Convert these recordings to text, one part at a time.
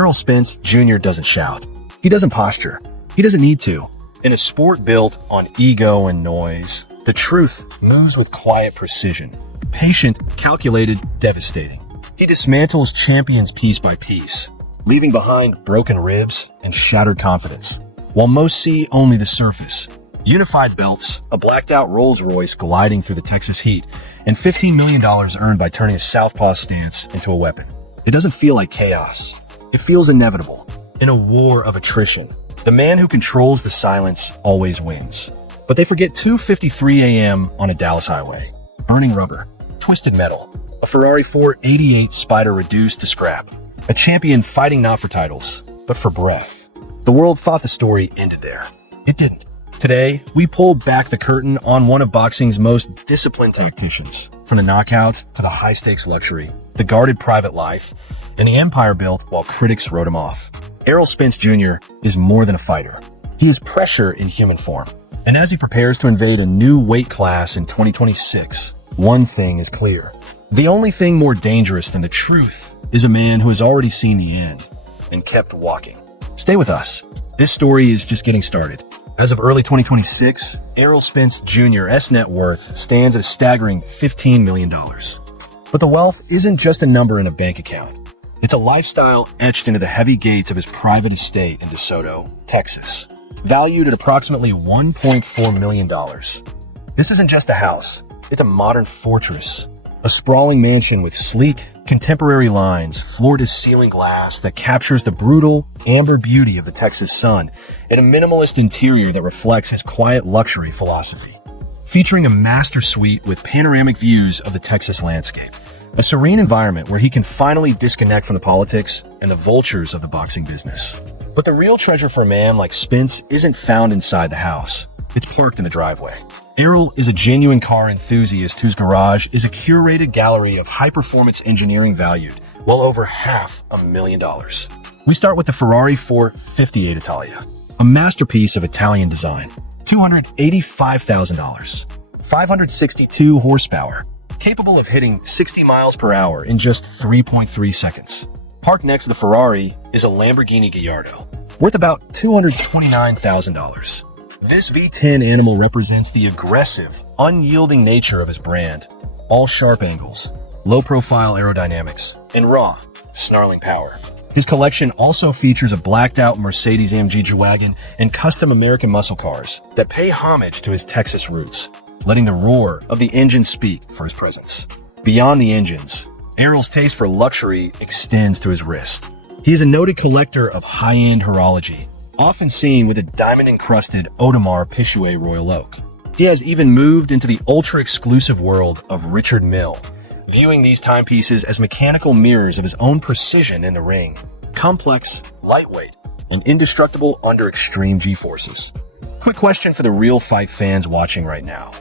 Errol Spence Jr. doesn't shout. He doesn't posture. He doesn't need to. In a sport built on ego and noise, the truth moves with quiet precision. Patient, calculated, devastating. He dismantles champions piece by piece, leaving behind broken ribs and shattered confidence. While most see only the surface, unified belts, a blacked-out Rolls-Royce gliding through the Texas heat, and $15 million earned by turning a southpaw stance into a weapon. It doesn't feel like chaos. It feels inevitable. In a war of attrition, the man who controls the silence always wins. But they forget 2:53 a.m. on a Dallas highway. Burning rubber, twisted metal, a Ferrari 488 Spider reduced to scrap. A champion fighting not for titles, but for breath. The world thought the story ended there. It didn't. Today, we pulled back the curtain on one of boxing's most disciplined tacticians. From the knockouts to the high-stakes luxury, the guarded private life, and the empire built while critics wrote him off. Errol Spence Jr. is more than a fighter. He is pressure in human form. And as he prepares to invade a new weight class in 2026, one thing is clear. The only thing more dangerous than the truth is a man who has already seen the end and kept walking. Stay with us. This story is just getting started. As of early 2026, Errol Spence Jr.'s net worth stands at a staggering $15 million. But the wealth isn't just a number in a bank account. It's a lifestyle etched into the heavy gates of his private estate in DeSoto, Texas, valued at approximately $1.4 million. This isn't just a house. It's a modern fortress, a sprawling mansion with sleek, contemporary lines, floor-to-ceiling glass that captures the brutal, amber beauty of the Texas sun, and a minimalist interior that reflects his quiet luxury philosophy. Featuring a master suite with panoramic views of the Texas landscape, a serene environment where he can finally disconnect from the politics and the vultures of the boxing business. But the real treasure for a man like Spence isn't found inside the house. It's parked in the driveway. Errol is a genuine car enthusiast whose garage is a curated gallery of high-performance engineering valued well over $500,000. We start with the Ferrari 458 Italia, a masterpiece of Italian design. $285,000, 562 horsepower, capable of hitting 60 miles per hour in just 3.3 seconds. Parked next to the Ferrari is a Lamborghini Gallardo, worth about $229,000. This V10 animal represents the aggressive, unyielding nature of his brand. All sharp angles, low-profile aerodynamics, and raw, snarling power. His collection also features a blacked-out Mercedes-AMG G-Wagon and custom American muscle cars that pay homage to his Texas roots, letting the roar of the engine speak for his presence. Beyond the engines, Errol's taste for luxury extends to his wrist. He is a noted collector of high-end horology, often seen with a diamond-encrusted Audemars Piguet Royal Oak. He has even moved into the ultra-exclusive world of Richard Mille, viewing these timepieces as mechanical mirrors of his own precision in the ring. Complex, lightweight, and indestructible under extreme G-forces. Quick question for the real fight fans watching right now.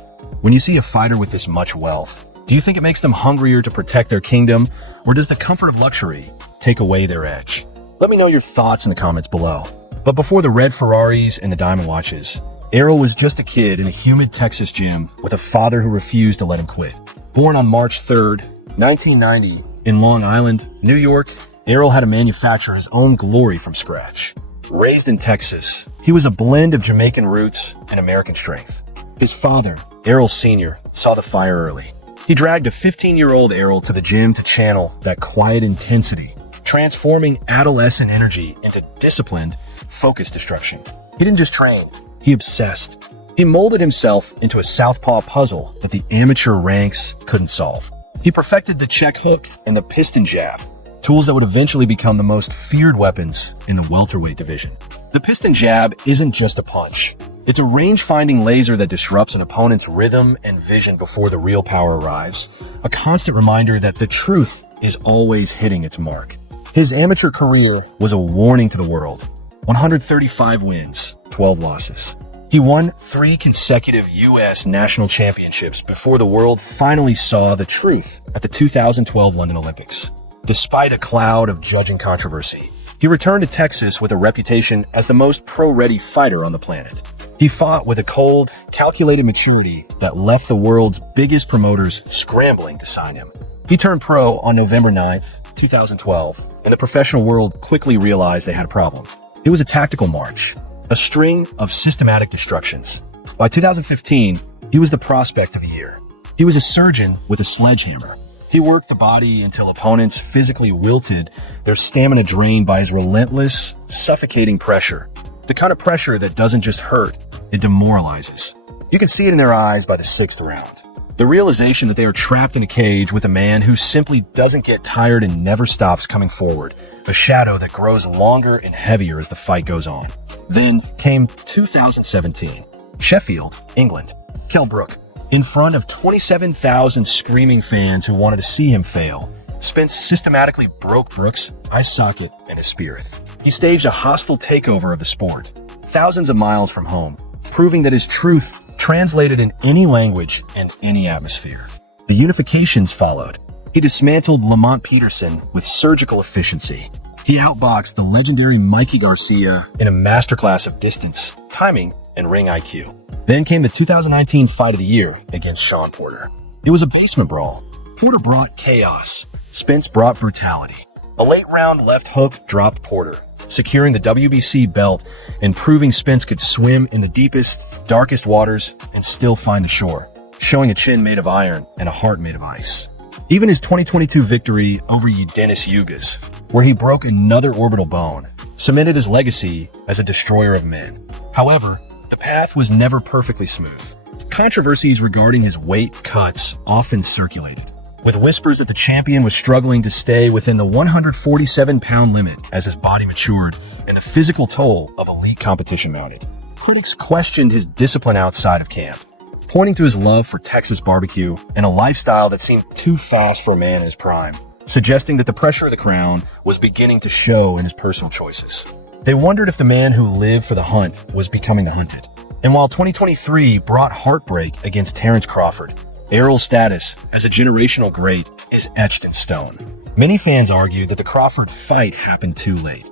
When you see a fighter with this much wealth, do you think it makes them hungrier to protect their kingdom, or does the comfort of luxury take away their edge? Let me know your thoughts in the comments below. But before the red Ferraris and the diamond watches, Errol was just a kid in a humid Texas gym with a father who refused to let him quit. Born on March 3rd, 1990, in Long Island, New York, Errol had to manufacture his own glory from scratch. Raised in Texas, he was a blend of Jamaican roots and American strength. His father, Errol Sr., saw the fire early. He dragged a 15-year-old Errol to the gym to channel that quiet intensity, transforming adolescent energy into disciplined, focused destruction. He didn't just train, he obsessed. He molded himself into a southpaw puzzle that the amateur ranks couldn't solve. He perfected the check hook and the piston jab, tools that would eventually become the most feared weapons in the welterweight division. The piston jab isn't just a punch. It's a range-finding laser that disrupts an opponent's rhythm and vision before the real power arrives, a constant reminder that the truth is always hitting its mark. His amateur career was a warning to the world. 135 wins, 12 losses. He won 3 consecutive U.S. national championships before the world finally saw the truth at the 2012 London Olympics. Despite a cloud of judging controversy, he returned to Texas with a reputation as the most pro-ready fighter on the planet. He fought with a cold, calculated maturity that left the world's biggest promoters scrambling to sign him. He turned pro on November 9th, 2012, and the professional world quickly realized they had a problem. It was a tactical march, a string of systematic destructions. By 2015, he was the prospect of the year. He was a surgeon with a sledgehammer. He worked the body until opponents physically wilted, their stamina drained by his relentless, suffocating pressure. The kind of pressure that doesn't just hurt, it demoralizes. You can see it in their eyes by the 6th round. The realization that they are trapped in a cage with a man who simply doesn't get tired and never stops coming forward, a shadow that grows longer and heavier as the fight goes on. Then came 2017, Sheffield, England, Kell Brook. In front of 27,000 screaming fans who wanted to see him fail, Spence systematically broke Brook's eye socket and his spirit. He staged a hostile takeover of the sport, thousands of miles from home, proving that his truth translated in any language and any atmosphere. The unifications followed. He dismantled Lamont Peterson with surgical efficiency. He outboxed the legendary Mikey Garcia in a masterclass of distance, timing, and ring IQ. Then came the 2019 Fight of the Year against Shawn Porter. It was a basement brawl. Porter brought chaos. Spence brought brutality. A late-round left hook dropped Porter, securing the WBC belt and proving Spence could swim in the deepest, darkest waters and still find the shore, showing a chin made of iron and a heart made of ice. Even his 2022 victory over Dennis Yugas, where he broke another orbital bone, cemented his legacy as a destroyer of men. However, the path was never perfectly smooth. Controversies regarding his weight cuts often circulated, with whispers that the champion was struggling to stay within the 147-pound limit as his body matured and the physical toll of elite competition mounted. Critics questioned his discipline outside of camp, pointing to his love for Texas barbecue and a lifestyle that seemed too fast for a man in his prime, suggesting that the pressure of the crown was beginning to show in his personal choices. They wondered if the man who lived for the hunt was becoming the hunted. And while 2023 brought heartbreak against Terence Crawford, Errol's status as a generational great is etched in stone. Many fans argue that the Crawford fight happened too late.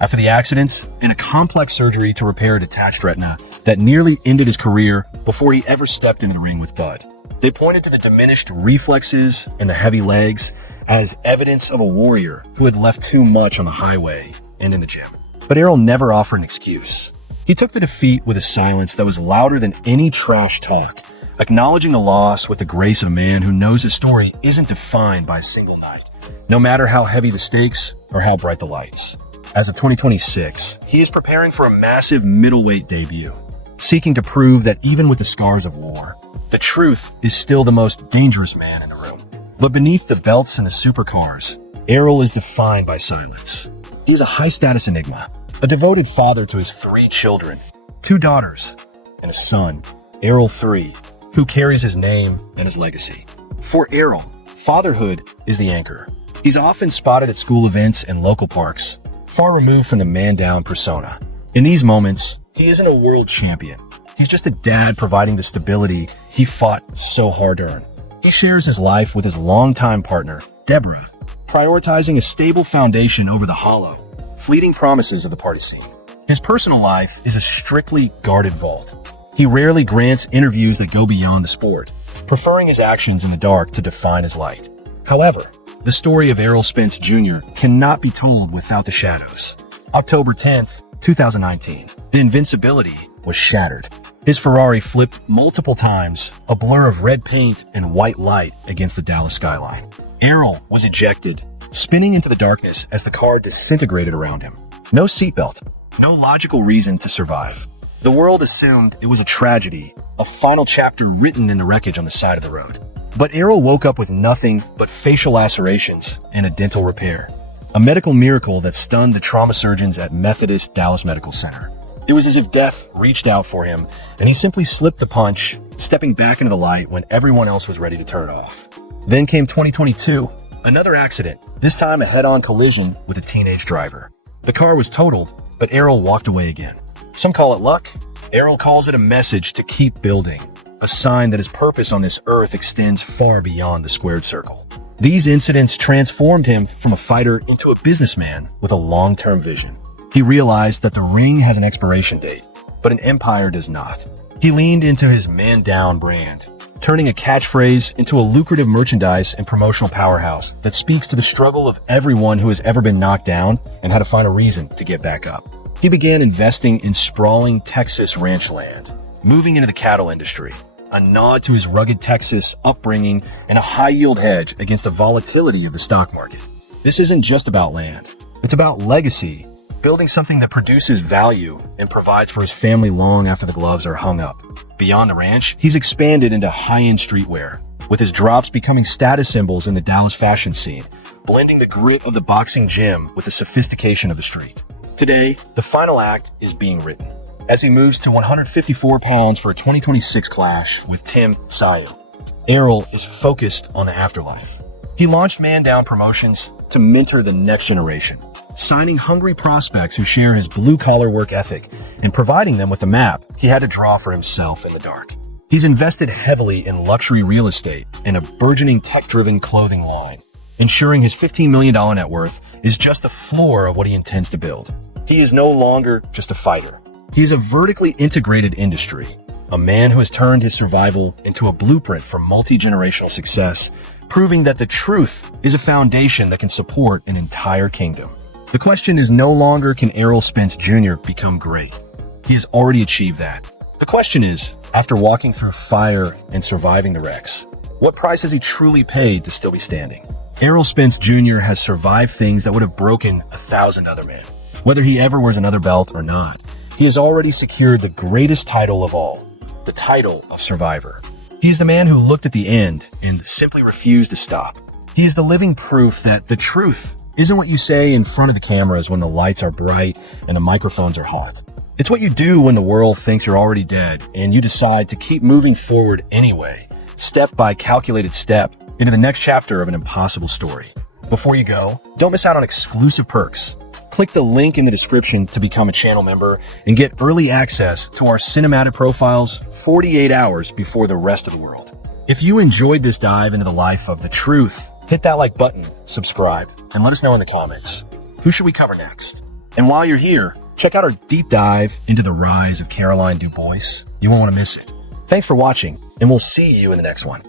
After the accidents and a complex surgery to repair a detached retina that nearly ended his career before he ever stepped into the ring with Bud. They pointed to the diminished reflexes and the heavy legs as evidence of a warrior who had left too much on the highway and in the gym. But Errol never offered an excuse. He took the defeat with a silence that was louder than any trash talk, acknowledging the loss with the grace of a man who knows his story isn't defined by a single night, no matter how heavy the stakes or how bright the lights. As of 2026, he is preparing for a massive middleweight debut, seeking to prove that even with the scars of war, the truth is still the most dangerous man in the room. But beneath the belts and the supercars, Errol is defined by silence. He is a high-status enigma, a devoted father to his 3 children, 2 daughters, and a son, Errol III, who carries his name and his legacy. For Errol, fatherhood is the anchor. He's often spotted at school events and local parks, far removed from the man-down persona. In these moments, he isn't a world champion. He's just a dad providing the stability he fought so hard to earn. He shares his life with his longtime partner, Deborah, prioritizing a stable foundation over the hollow, fleeting promises of the party scene. His personal life is a strictly guarded vault. He rarely grants interviews that go beyond the sport, preferring his actions in the dark to define his light. However, the story of Errol Spence Jr. cannot be told without the shadows. October 10th, 2019, the invincibility was shattered. His Ferrari flipped multiple times, a blur of red paint and white light against the Dallas skyline. Errol was ejected, spinning into the darkness as the car disintegrated around him. No seatbelt, no logical reason to survive. The world assumed it was a tragedy, a final chapter written in the wreckage on the side of the road. But Errol woke up with nothing but facial lacerations and a dental repair, a medical miracle that stunned the trauma surgeons at Methodist Dallas Medical Center. It was as if death reached out for him, and he simply slipped the punch, stepping back into the light when everyone else was ready to turn it off. Then came 2022, another accident, this time a head-on collision with a teenage driver. The car was totaled, but Errol walked away again. Some call it luck. Errol calls it a message to keep building, a sign that his purpose on this earth extends far beyond the squared circle. These incidents transformed him from a fighter into a businessman with a long-term vision. He realized that the ring has an expiration date, but an empire does not. He leaned into his man-down brand, turning a catchphrase into a lucrative merchandise and promotional powerhouse that speaks to the struggle of everyone who has ever been knocked down and how to find a reason to get back up. He began investing in sprawling Texas ranch land, moving into the cattle industry, a nod to his rugged Texas upbringing and a high-yield hedge against the volatility of the stock market. This isn't just about land. It's about legacy, building something that produces value and provides for his family long after the gloves are hung up. Beyond the ranch, he's expanded into high-end streetwear, with his drops becoming status symbols in the Dallas fashion scene, blending the grit of the boxing gym with the sophistication of the street. Today, the final act is being written, as he moves to 154 pounds for a 2026 clash with Tim Tszyu. Errol is focused on the afterlife. He launched Man Down Promotions to mentor the next generation, signing hungry prospects who share his blue-collar work ethic and providing them with a map he had to draw for himself in the dark. He's invested heavily in luxury real estate and a burgeoning tech-driven clothing line, ensuring his $15 million net worth is just the floor of what he intends to build. He is no longer just a fighter. He is a vertically integrated industry, a man who has turned his survival into a blueprint for multi-generational success, proving that the truth is a foundation that can support an entire kingdom. The question is no longer, can Errol Spence Jr. become great? He has already achieved that. The question is, after walking through fire and surviving the wrecks, what price has he truly paid to still be standing? Errol Spence Jr. has survived things that would have broken 1,000 other men. Whether he ever wears another belt or not, he has already secured the greatest title of all, the title of Survivor. He is the man who looked at the end and simply refused to stop. He is the living proof that the truth isn't what you say in front of the cameras when the lights are bright and the microphones are hot. It's what you do when the world thinks you're already dead and you decide to keep moving forward anyway, step by calculated step, into the next chapter of an impossible story. Before you go, don't miss out on exclusive perks. Click the link in the description to become a channel member and get early access to our cinematic profiles 48 hours before the rest of the world. If you enjoyed this dive into the life of the truth, hit that like button, subscribe, and let us know in the comments. Who should we cover next? And while you're here, check out our deep dive into the rise of Caroline Du Bois. You won't want to miss it. Thanks for watching, and we'll see you in the next one.